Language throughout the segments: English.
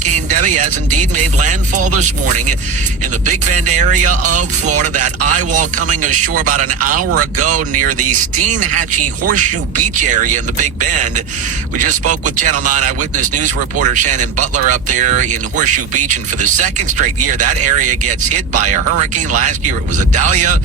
Hurricane Debby has indeed made landfall this morning in the Big Bend area of Florida. That eye wall coming ashore about an hour ago near the Steinhatchee Horseshoe Beach area in the Big Bend. We just spoke with Channel 9 Eyewitness News reporter Shannon Butler up there in Horseshoe Beach, and for the second straight year, that area gets hit by a hurricane. Last year it was Idalia,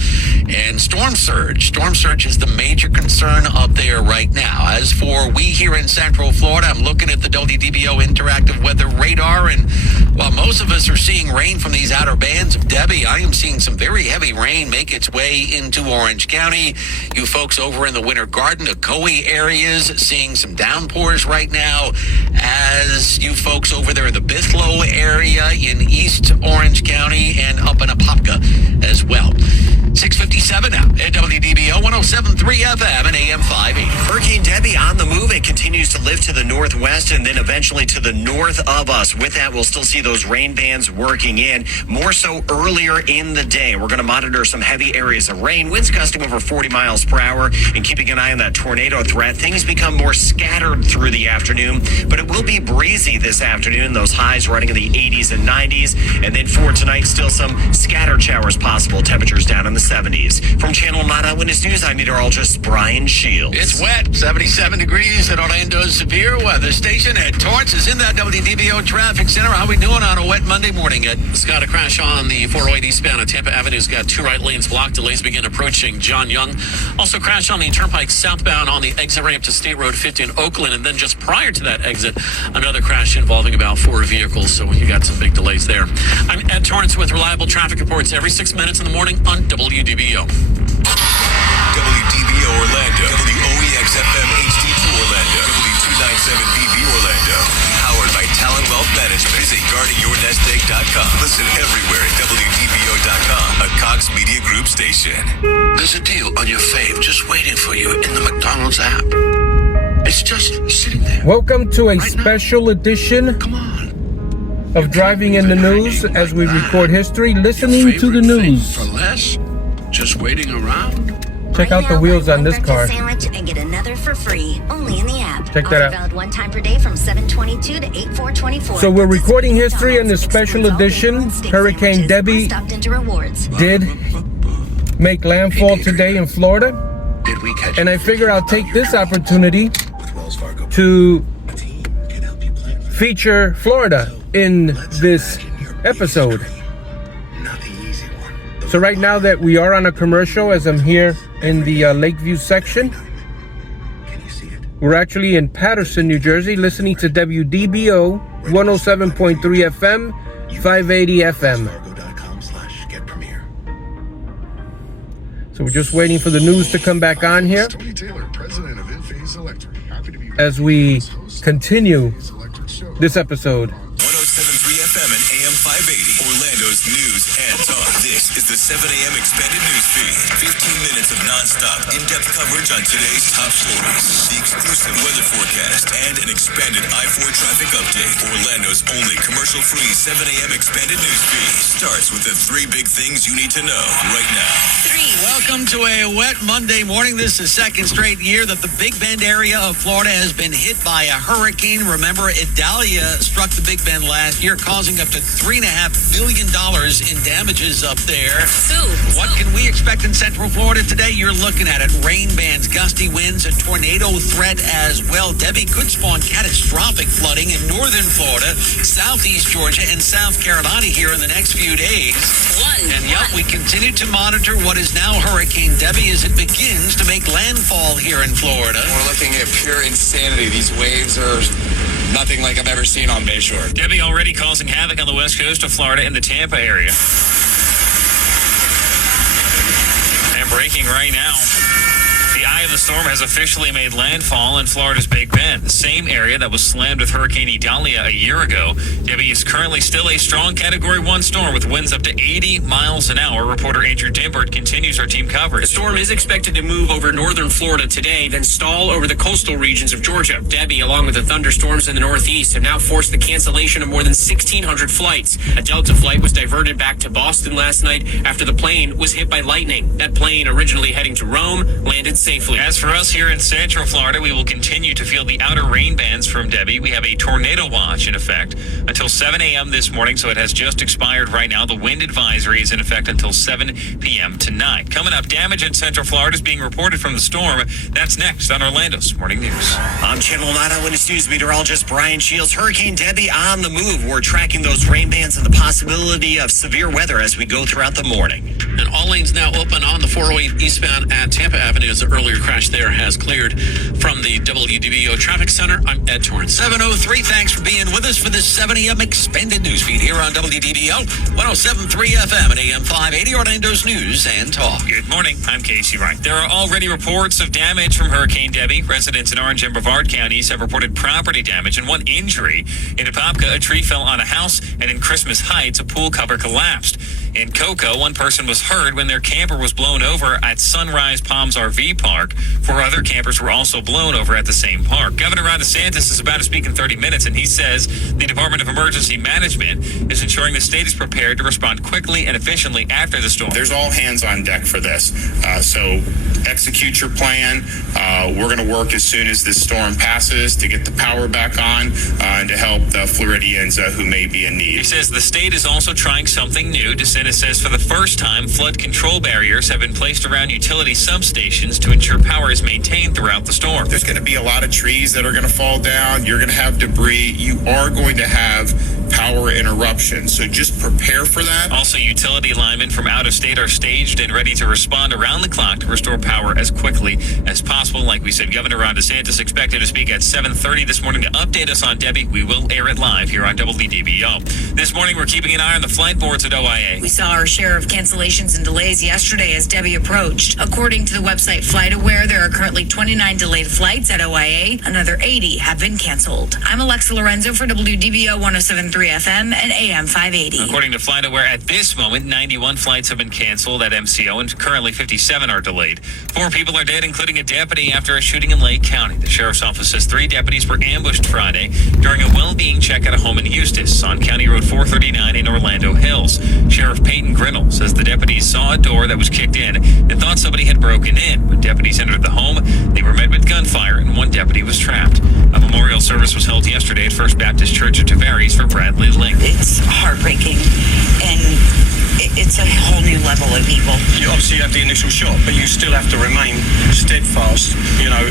and storm surge. Storm surge is the major concern up there right now. As for we here in Central Florida, I'm looking at the WDBO interactive weather radar, and while most of us are seeing rain from these outer bands of Debby, I am seeing some very heavy rain make its way into Orange County. You folks over in the Winter Garden, the Coe areas, seeing some downpours right now. As you folks over there in the Bithlo area in East Orange County and up in Apopka as well. 6:57 now at WDBO 107.3 FM and AM 580. Hurricane Debby on the move. It continues to lift to the northwest and then eventually to the north of us. With that, we'll still see those rain bands working in, more so earlier in the day. We're going to monitor some heavy areas of rain, winds gusting over 40 miles per hour, and keeping an eye on that tornado threat. Things become more scattered through the afternoon, but it will be breezy this afternoon. Those highs running in the 80s and 90s. And then for tonight, still some scattered showers possible. Temperatures down in the 70s. From Channel 9 Eyewitness News, I'm meteorologist Brian Shields. It's wet, 77 degrees at Orlando's Severe Weather Station. Ed Torrance is in that WDBO Traffic Center. How we doing on a wet Monday morning, Ed? Scott, a crash on the 408 eastbound at Tampa Avenue's got two right lanes blocked. Delays begin approaching John Young. Also crash on the Turnpike southbound on the exit ramp to State Road 50 in Oakland. And then just prior to that exit, another crash involving about four vehicles. So you got some big delays there. I'm Ed Torrance with reliable traffic reports every 6 minutes in the morning on WDBO. WDBO Orlando, WOEX-FM HD2 Orlando, W297BB Orlando. Powered by Talon Wealth Management. Visit guardingyournestegg.com. Listen everywhere at WDBO.com, a Cox Media Group station. There's a deal on your fave just waiting for you in the McDonald's app. It's just sitting there. Welcome to a right special edition Come on. of Driving in the News as we record history, listening to the news. For less? Just waiting around? Check out the wheels on this car. Sandwich and get another for free, only in the app. Check that out. Valid one time per day from 7/22 to 8/4/24. So we're recording history in this special edition. Hurricane Debby did make landfall today in Florida. Did we catch And I figure I'll take this opportunity to feature Florida in this episode. So right now that we are on a commercial, as I'm here in the Lakeview section, we're actually in Paterson, New Jersey, listening to WDBO 107.3 FM, 580 FM. So we're just waiting for the news to come back on here as we continue this episode. 107.3 FM and AM 580, Orlando's news and talk. This is the 7 a.m. expanded news feed. 15 minutes of non-stop, in-depth coverage on today's top stories, the exclusive weather forecast, and an expanded I-4 traffic update. Orlando's only commercial-free 7 a.m. expanded news feed starts with the three big things you need to know right now. Welcome to a wet Monday morning. This is the second straight year that the Big Bend area of Florida has been hit by a hurricane. Remember, Idalia struck the Big Bend last year, causing up to $3.5 billion in damages up there. What can we expect in Central Florida today? You're looking at it. Rain bands, gusty winds, a tornado threat as well. Debby could spawn catastrophic flooding in northern Florida, southeast Georgia, and South Carolina here in the next few days. We continue to monitor what is now Hurricane Debby as it begins to make landfall here in Florida. We're looking at pure insanity. These waves are nothing like I've ever seen on Bayshore. Debby already causing havoc on the west coast of Florida and the Tampa area. And breaking right now, the eye of the storm has officially made landfall in Florida's Big Bend, the same area that was slammed with Hurricane Idalia a year ago. Debby is currently still a strong Category 1 storm with winds up to 80 miles an hour. Reporter Andrew Dimbert continues our team coverage. The storm is expected to move over northern Florida today, then stall over the coastal regions of Georgia. Debby, along with the thunderstorms in the northeast, have now forced the cancellation of more than 1,600 flights. A Delta flight was diverted back to Boston last night after the plane was hit by lightning. That plane, originally heading to Rome, landed safely. As for us here in Central Florida, we will continue to feel the outer rain bands from Debby. We have a tornado watch in effect until 7 a.m. this morning, so it has just expired right now. The wind advisory is in effect until 7 p.m. tonight. Coming up, damage in Central Florida is being reported from the storm. That's next on Orlando's Morning News. I'm Channel 9 Eyewitness News meteorologist Brian Shields. Hurricane Debby on the move. We're tracking those rain bands and the possibility of severe weather as we go throughout the morning. And all lanes now open on the 408 eastbound at Tampa Avenue as the earlier crash there has cleared. From the WDBO Traffic Center, I'm Ed Torrance. 7:03. Thanks for being with us for this 7 a.m. expanded news feed here on WDBO 107.3 FM and AM 580, Orlando's News and Talk. Good morning. I'm Casey Wright. There are already reports of damage from Hurricane Debby. Residents in Orange and Brevard counties have reported property damage and one injury. In Apopka, a tree fell on a house, and in Christmas Heights, a pool cover collapsed. In Cocoa, one person was hurt when their camper was blown over at Sunrise Palms RV Park. 4 other campers were also blown over at the same park. Governor Ron DeSantis is about to speak in 30 minutes, and he says the Department of Emergency Management is ensuring the state is prepared to respond quickly and efficiently after the storm. There's all hands on deck for this. So execute your plan. We're going to work as soon as this storm passes to get the power back on and to help the Floridians who may be in need. He says the state is also trying something new. DeSantis says for the first time, flood control barriers have been placed around utility substations to ensure power is maintained throughout the storm. There's going to be a lot of trees that are going to fall down. You're going to have debris. You are going to have power interruptions. So just prepare for that. Also, utility linemen from out of state are staged and ready to respond around the clock to restore power as quickly as possible. Like we said, Governor Ron DeSantis expected to speak at 7:30 this morning to update us on Debby. We will air it live here on WDBO. This morning, we're keeping an eye on the flight boards at OIA. We saw our share of cancellations and delays yesterday as Debby approached. According to the website FlightAware, there are currently 29 delayed flights at OIA. Another 80 have been canceled. I'm Alexa Lorenzo for WDBO 107.3 FM and AM 580. According to FlightAware, at this moment, 91 flights have been canceled at MCO, and currently 57 are delayed. 4 people are dead, including a deputy, after a shooting in Lake County. The sheriff's office says 3 deputies were ambushed Friday during a well-being check at a home in Eustis on County Road 439 in Orlando Hills. Sheriff Peyton Grinnell says the deputies saw a door that was kicked in and thought somebody had broken in. When deputies entered the home, they were met with gunfire, and one deputy was trapped. A memorial service was held yesterday at First Baptist Church at Tavares for Bradley Link. It's heartbreaking, and it's a whole new level of evil. You obviously have the initial shock, but you still have to remain steadfast,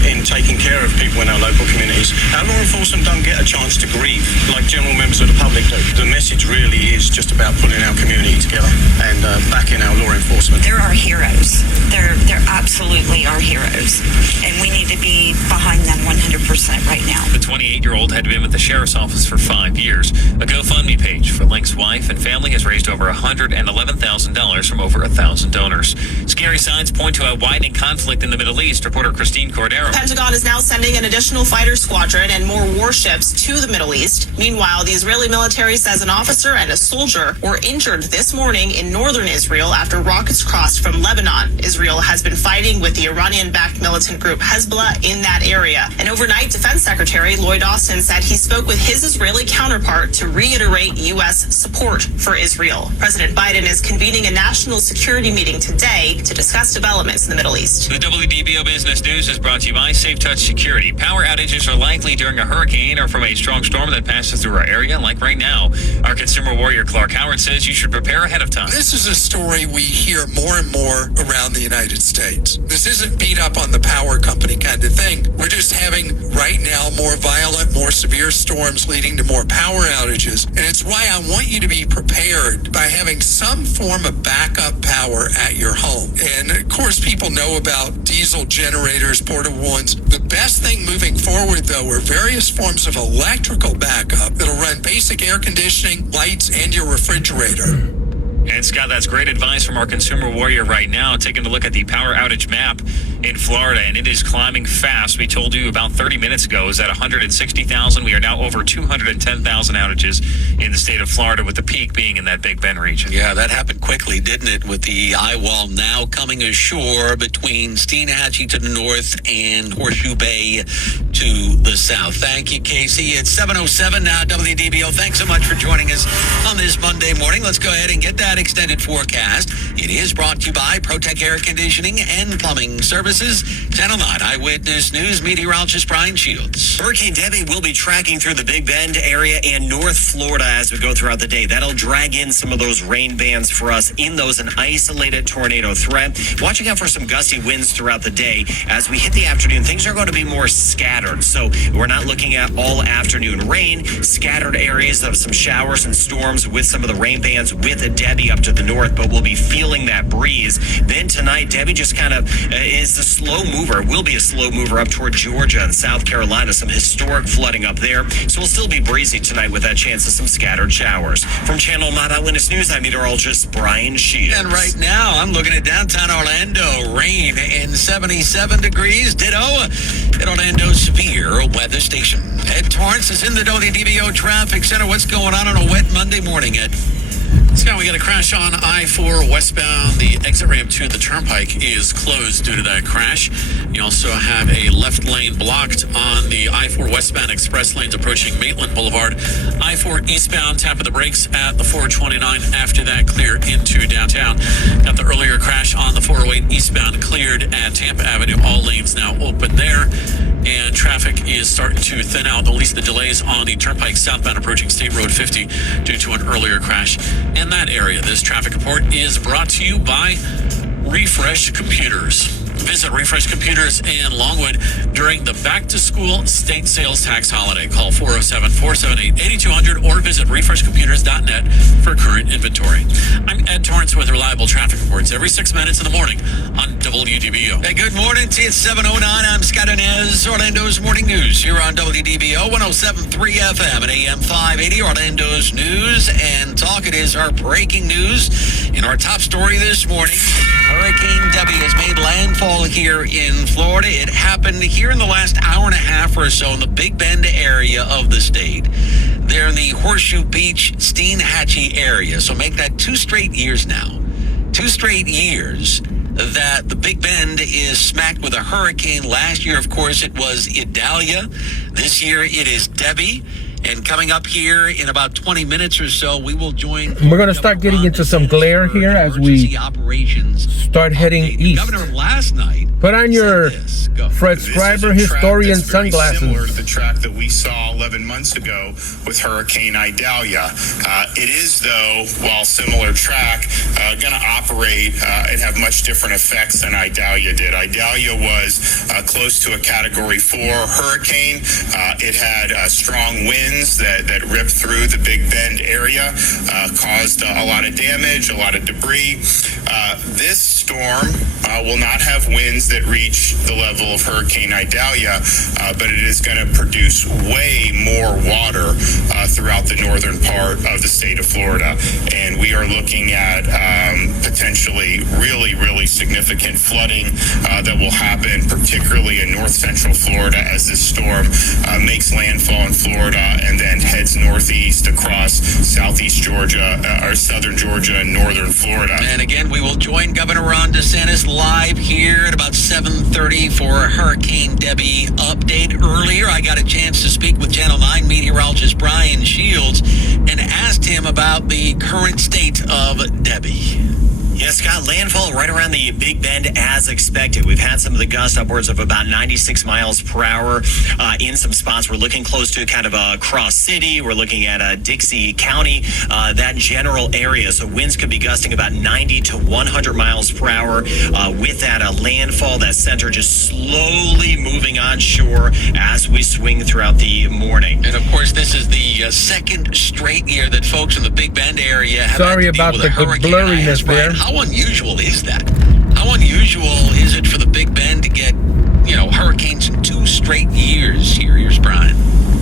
in taking care of people in our local communities. Our law enforcement don't get a chance to grieve like general members of the public do. The message really is just about pulling our community together and backing our law enforcement. There are heroes. There absolutely are heroes, and we need to be behind them 100% right now. The 28-year-old had been with the sheriff's office for 5 years. A GoFundMe page for Link's wife and family has raised over $111,000 from over 1,000 donors. Scary signs point to a widening conflict in the Middle East. Reporter Christine Cordero. The Pentagon is now sending an additional fighter squadron and more warships to the Middle East. Meanwhile, the Israeli military says an officer and a soldier were injured this morning in northern Israel after rockets crossed from Lebanon. Israel has been fighting with the Iranian-backed militant group Hezbollah in that area. And overnight, Defense Secretary Lloyd Austin said he spoke with his Israeli counterpart to reiterate U.S. support for Israel. President Biden is convening a national security meeting today to discuss developments in the Middle East. The WDBO Business News is brought to you by Safe Touch Security. Power outages are likely during a hurricane or from a strong storm that passes through our area, like right now. Our consumer warrior Clark Howard says you should prepare ahead of time. This is a story we hear more and more around the United States. This isn't beat up on the power company kind of thing. We're just having right now more violent, more severe storms leading to more power outages. And it's why I want you to be prepared by having some form of backup power at your home. And of course, people know about diesel generators, portable ones. The best thing moving forward, though, are various forms of electrical backup that'll run basic air conditioning, lights, and your refrigerator. And Scott, that's great advice from our consumer warrior right now, taking a look at the power outage map in Florida, and it is climbing fast. We told you about 30 minutes ago, it was at 160,000. We are now over 210,000 outages in the state of Florida, with the peak being in that Big Bend region. Yeah, that happened quickly, didn't it? With the eye wall now coming ashore between Steenhatchee to the north and Horseshoe Bay to the south. Thank you, Casey. It's 7:07 now, WDBO. Thanks so much for joining us on this Monday morning. Let's go ahead and get that extended forecast. It is brought to you by Protec Air Conditioning and Plumbing Services. Channel 9 Eyewitness News meteorologist Brian Shields. Hurricane Debby will be tracking through the Big Bend area and North Florida as we go throughout the day. That'll drag in some of those rain bands for us in those an isolated tornado threat. Watching out for some gusty winds throughout the day. As we hit the afternoon, things are going to be more scattered. So we're not looking at all afternoon rain, scattered areas of some showers and storms with some of the rain bands with a Debby up to the north, but we'll be feeling that breeze. Then tonight, Debby just kind of is a slow mover, will be a slow mover up toward Georgia and South Carolina, some historic flooding up there. So we'll still be breezy tonight with that chance of some scattered showers. From Channel 9 Eyewitness News, I'm meteorologist Brian Shields. And right now, I'm looking at downtown Orlando. Rain and 77 degrees. Ditto at Orlando's severe weather station. Ed Torrance is in the WDBO Traffic Center. What's going on a wet Monday morning, Ed? Scott, we got a crash on I-4 westbound. The exit ramp to the Turnpike is closed due to that crash. You also have a left lane blocked on the I-4 westbound express lanes approaching Maitland Boulevard. I-4 eastbound, tap of the brakes at the 429. After that, clear into downtown. Got the earlier crash on the 408 eastbound cleared at Tampa Avenue. All lanes now open there. And traffic is starting to thin out, at least the delays on the Turnpike southbound approaching State Road 50 due to an earlier crash in that area. This traffic report is brought to you by Refresh Computers. Visit Refresh Computers in Longwood during the back-to-school state sales tax holiday. Call 407-478-8200 or visit refreshcomputers.net for current inventory. I'm Ed Torrance with reliable traffic reports every 6 minutes in the morning on WDBO. Hey, good morning to you. It's 7:09. I'm Scott Inez, Orlando's Morning News here on WDBO 107.3 FM and AM 580. Orlando's News and Talk. It is our breaking news. In our top story this morning, Hurricane Debby has made landfall here in Florida. It happened here in the last hour and a half or so in the Big Bend area of the state. They're in the Horseshoe Beach, Steinhatchee area. So make that 2 straight years now. 2 straight years that the Big Bend is smacked with a hurricane. Last year, of course, it was Idalia. This year, it is Debby. And coming up here in about 20 minutes or so, we will join. We're going to start getting into some glare here as we start heading east. Governor last night. Put on your Fred Scriber historian sunglasses. Similar to the track that we saw 11 months ago with Hurricane Idalia. It is, though, while similar track, going to operate and have much different effects than Idalia did. Idalia was close to a Category 4 hurricane. It had strong winds that ripped through the Big Bend area, caused a lot of damage, a lot of debris. This storm will not have winds that reach the level of Hurricane Idalia, but it is going to produce way more water throughout the northern part of the state of Florida. And we are looking at potentially really, really significant flooding that will happen, particularly in north central Florida as this storm makes landfall in Florida and then heads northeast across southeast Georgia, or southern Georgia and northern Florida. And again, we will join Governor Ron DeSantis live here at about 7:30 for a Hurricane Debby update. Earlier, I got a chance to speak with Channel 9 meteorologist Brian Shields and asked him about the current state of Debby. Yeah, Scott, landfall right around the Big Bend as expected. We've had some of the gusts upwards of about 96 miles per hour in some spots. We're looking close to kind of Cross City. We're looking at Dixie County, that general area. So winds could be gusting about 90 to 100 miles per hour with that landfall, that center just slowly moving onshore as we swing throughout the morning. And of course, this is the second straight year that folks in the Big Bend area have Sorry had to deal about with the a hurricane. blurriness there. How unusual is that? How unusual is it for the Big Bend to get, hurricanes in 2 straight years here? Here's Brian.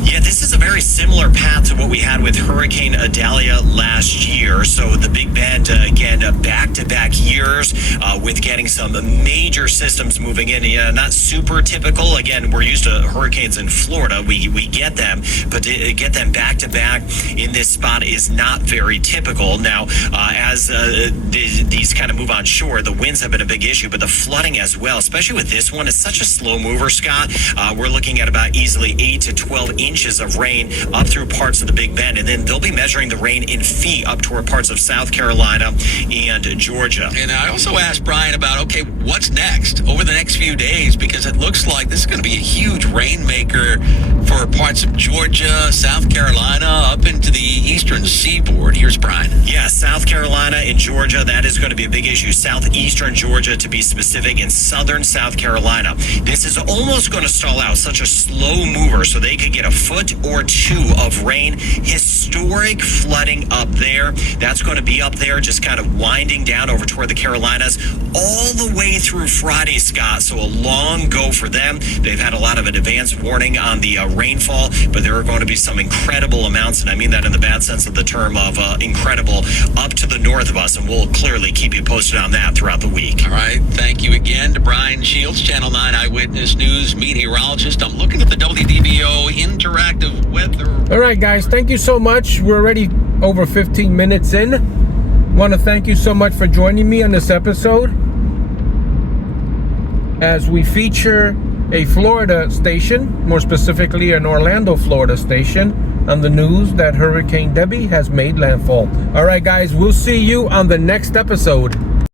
Yeah, this is a very similar path to what we had with Hurricane Debby last year. So the Big Bend, again, back-to-back years with getting some major systems moving in. Not super typical. Again, we're used to hurricanes in Florida. We get them, but to get them back-to-back in this spot is not very typical. Now, as these kind of move on shore, the winds have been a big issue, but the flooding as well, especially with this one, it's such a slow mover, Scott. We're looking at about easily 8 to 12 inches of rain up through parts of the Big Bend, and then they'll be measuring the rain in feet up toward parts of South Carolina and Georgia. And I also asked Brian about, okay, what's next over the next few days, because it looks like this is going to be a huge rainmaker for parts of Georgia, South Carolina, up into the eastern seaboard. Here's Brian. Yeah, South Carolina and Georgia, that is going to be a big issue. Southeastern Georgia, to be specific, and southern South Carolina. This is almost going to stall out. Such a slow mover, so they could get a foot or two of rain. Historic flooding up there. That's going to be up there, just kind of winding down over toward the Carolinas all the way through Friday, Scott. So a long go for them. They've had a lot of an advance warning on the rainfall, but there are going to be some incredible amounts, and I mean that in the bad sense of the term, of incredible up to the north of us, and we'll clearly keep you posted on that throughout the week. All right. Thank you again to Brian Shields, Channel 9 Eyewitness News meteorologist. I'm looking at the WDBO interactive weather. All right, guys, thank you so much. We're already over 15 minutes in. Want to thank you so much for joining me on this episode as we feature a Florida station, more specifically an Orlando, Florida station, on the news that Hurricane Debby has made landfall. All right, guys, we'll see you on the next episode.